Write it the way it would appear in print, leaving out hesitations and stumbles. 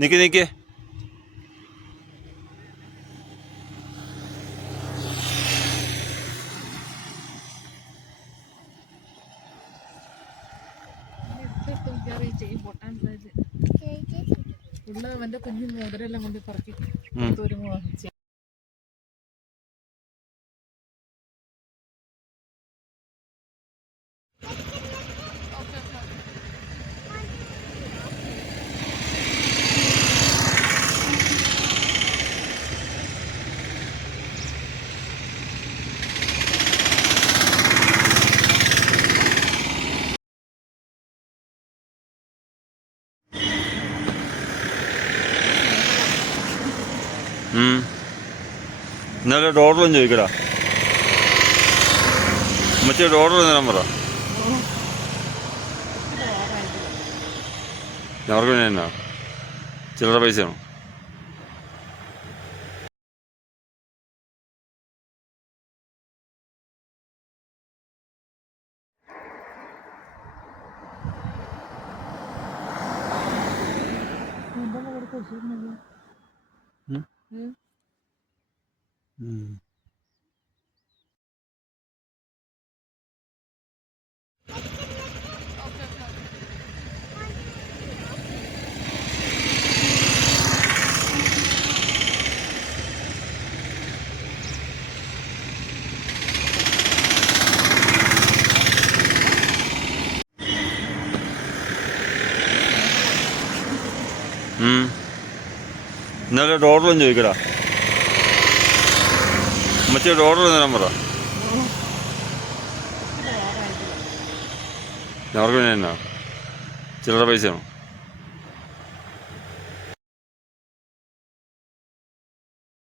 നിക്ക് നിക്ക്. അവന്റെ കുഞ്ഞു മോതിരെല്ലാം കൊണ്ട് പറക്കി ഒരു ഇന്നലെ ഓർഡറൊന്നും ചോദിക്കടാ. മറ്റേ ഓർഡർ തരാൻ പറ. അവർക്ക് പിന്നെ എന്നാ ചില്ലറ പൈസയാണോ? ഇന്നലെ ഓർഡറൊന്നും ചോദിക്കടാ. മറ്റേ ഓർഡർ തരാൻ പറ. അവർക്ക് പിന്നെ എന്നാ ചില്ലറ പൈസയാണോ?